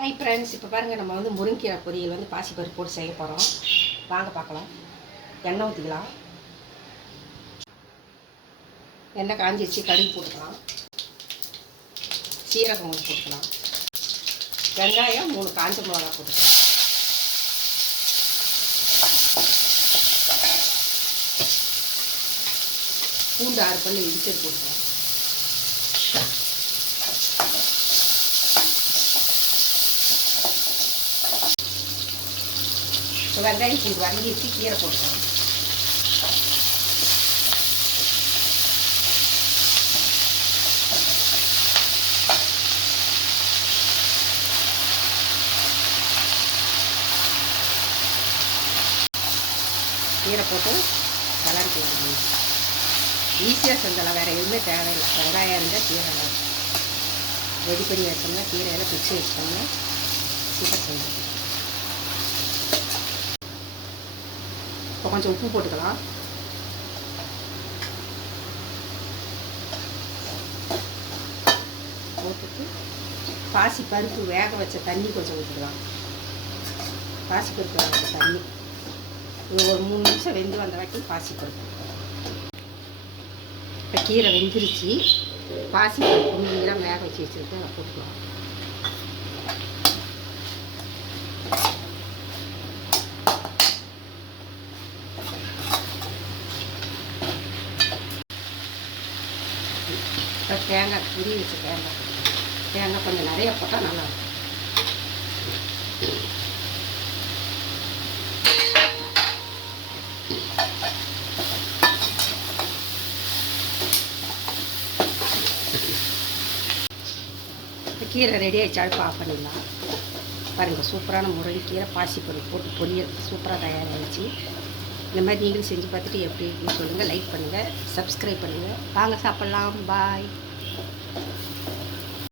Hi friends, இப்போ பாருங்கள் நம்ம வந்து முருங்கீரை பொரியல் வந்து பாசிப்பருப்பு போட்டு செய்ய போகிறோம். வாங்க பார்க்கலாம். எண்ணெய் ஊற்றிக்கலாம். எண்ணெய் காஞ்சி வச்சு கடுகு போட்டுக்கலாம். சீரகம் போட்டுக்கலாம். வெங்காயம் 3 காஞ்ச மிளகா போட்டுக்கலாம். பூண்டு 6 பல்லு இடிச்சது போட்டுக்கலாம். வெங்காயம் பூண்டு வதங்கி வச்சு கீரை போட்டுக்கலாம். கீரை போட்டு கலரிக்கலாம். ஈஸியாக செஞ்சலாம், வேறு எதுவுமே தேவையில்லை. வெங்காயம் இருந்தால் கீரை ரெடி பண்ணி வச்சோம்னா கீரையெல்லாம் பிச்சு வச்சோம்னா சூப்பர் செஞ்சு. இப்போ கொஞ்சம் உப்பு போட்டுக்கலாம். போட்டுட்டு பாசி பருப்பு வேக வச்ச தண்ணி கொஞ்சம் ஊற்றிக்கலாம். பாசி பருப்பு வேக வச்ச தண்ணி ஒரு 3 நிமிஷம் வெந்து வந்த வாட்டி பாசி பருப்பு. இப்போ கீரை வெந்துருச்சு. பாசி பருப்பு நீங்களாம் வேக வச்சு வச்சுருக்கேன், அதை போட்டுக்கலாம். இப்போ தேங்காய் துரி வச்ச தேங்காய் கொஞ்சம் நிறைய போட்டால் நல்லாயிருக்கும். இப்போ கீரை ரெடி ஆகிடுச்சு, அடுப்பு ஆஃப் பண்ணிடலாம். பாருங்கள், சூப்பரான முருங்கைக்கீரை பாசிப்பருப்பு போட்டு பொரியல் சூப்பராக தயாராகிடுச்சு. இந்த மாதிரி நீங்களும் செஞ்சு பார்த்துட்டு எப்படி இருக்குன்னு சொல்லுங்கள். லைக் பண்ணுங்கள், சப்ஸ்கிரைப் பண்ணுங்கள். வாங்க சாப்பிட்லாம். பாய்.